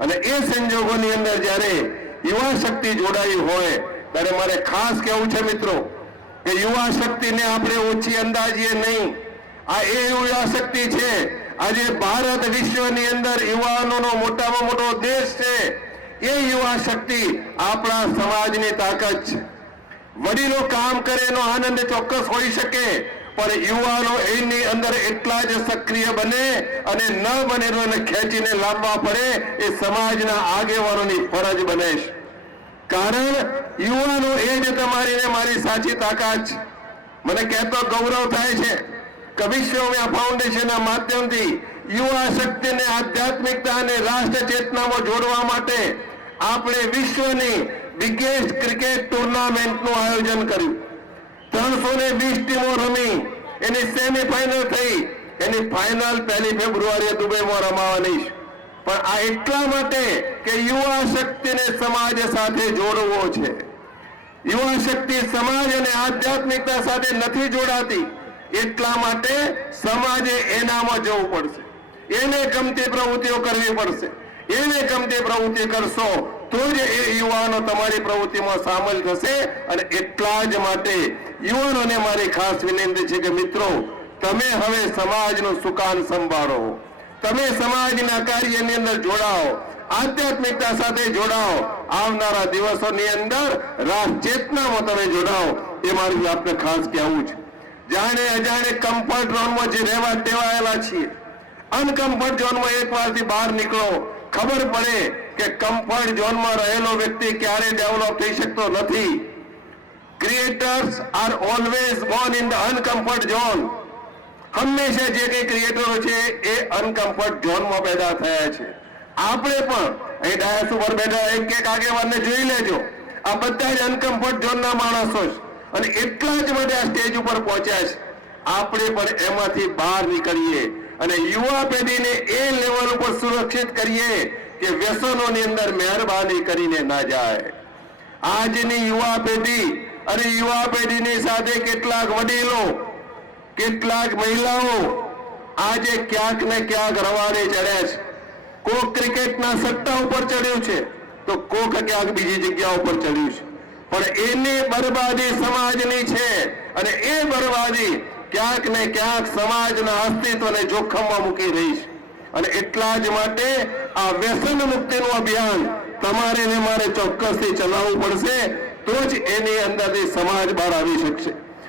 અને એ સંજોગોની અંદર જ્યારે યુવા શક્તિ જોડાઈ હોય ત્યારે મારે ખાસ કહેવું છે મિત્રો કે યુવા શક્તિને આપણે ઓછી અંદાજીએ નહીં. આ એ યુવા શક્તિ છે. આજે ભારત વિશ્વની અંદર યુવાનોનો મોટામાં મોટો દેશ છે. એ યુવા શક્તિ આપણા સમાજની તાકાત છે. વડીલો કામ કરે એનો આનંદ ચોક્કસ હોઈ શકે, પણ યુવાનો એની અંદર એટલા જ સક્રિય બને અને ન બને તો એને ખેંચીને લાવવા પડે એ સમાજના આગેવાનોની ફરજ બને છે. કારણ યુવાનો એ જ તમારી ને મારી સાચી તાકાત છે. મને કહેતો ગૌરવ થાય છે કે વિશ્વવ્યા ફાઉન્ડેશનના માધ્યમથી યુવા શક્તિને આધ્યાત્મિકતા અને રાષ્ટ્ર ચેતનામાં જોડવા માટે આપણે વિશ્વની બિગેસ્ટ ક્રિકેટ ટુર્નામેન્ટનું આયોજન કર્યું. 320 ટીમો રમી, એની સેમીફાઇનલ થઈ, એની ફાઇનલ 1 ફેબ્રુઆરીએ દુબઈમાં રમાવાની છે. પણ આ એટલા માટે કે યુવા શક્તિને સમાજ સાથે જોડવો છે. યુવા શક્તિ સમાજ અને આધ્યાત્મિકતા સાથે નથી જોડાતી, એટલા માટે સમાજે એનામાં જવું પડશે. એને ગમતી પ્રવૃત્તિઓ કરવી પડશે. એને ગમતી પ્રવૃત્તિ કરશો તો જ એ યુવાનો તમારી પ્રવૃત્તિમાં સામેલ થશે. અને એટલા જ માટે યુવાનોને મારી ખાસ વિનંતી છે કે મિત્રો, તમે હવે સમાજનું સુકાન સંભાળો. તમે સમાજના કાર્યની અંદર જોડાઓ, આધ્યાત્મિકતા સાથે જોડાઓ. આવનારા દિવસોની અંદર રાષ્ટ્ર ચેતનામાં તમે જોડાઓ. એ મારું આપને ખાસ કહેવું છે. જાણે અજાણે કમ્ફર્ટ ઝોનમાં જે રહેવા ટેવાયેલા છીએ, અનકમ્ફર્ટ ઝોનમાં એકવારથી બહાર નીકળો, ખબર પડે કે કમ્ફર્ટ ઝોનમાં રહેલો વ્યક્તિ ક્યારે ડેવલપ થઈ શકતો નથી. Creators are always born in the uncomfort zone. હંમેશા જે કઈ ક્રિએટરો છે એ અનકમ્ફર્ટ ઝોનમાં પેદા થયા છે. આપણે પણ અહીં ડાયસ ઉપર બેઠા એક એક આગેવાનને જોઈ લેજો, આ બધા જ અનકમ્ફર્ટ ઝોનના માણસો છે અને એટલા જ માટે આ સ્ટેજ ઉપર પહોંચ્યા છે. આપણે પણ એમાંથી બહાર નીકળીએ અને યુવા પેઢીને એ લેવલ ઉપર સુરક્ષિત કરીએ કે વ્યસનોની અંદર મહેરબાની કરીને ના જાય. આજની યુવા પેઢી અને યુવા પેઢીની સાથે કેટલાક વડીલો, કેટલાક મહિલાઓ આજે ક્યાંક ને ક્યાંક રવાડે ચડ્યા છે. કોક ક્રિકેટના સટ્ટા ઉપર ચડ્યું છે તો કોક ક્યાંક બીજી જગ્યા ઉપર ચડ્યું છે. પણ એની બરબાદી સમાજની છે અને એ બરબાદી ક્યાંક ને ક્યાંક સમાજના અસ્તિત્વને જોખમમાં મૂકી રહી છે. અને એટલા જ માટે આ વ્યસન મુક્તિનું અભિયાન તમારે ને મારે ચોક્કસથી ચલાવવું પડશે, તો જ એની અંદરથી સમાજ બહાર આવી શકશે.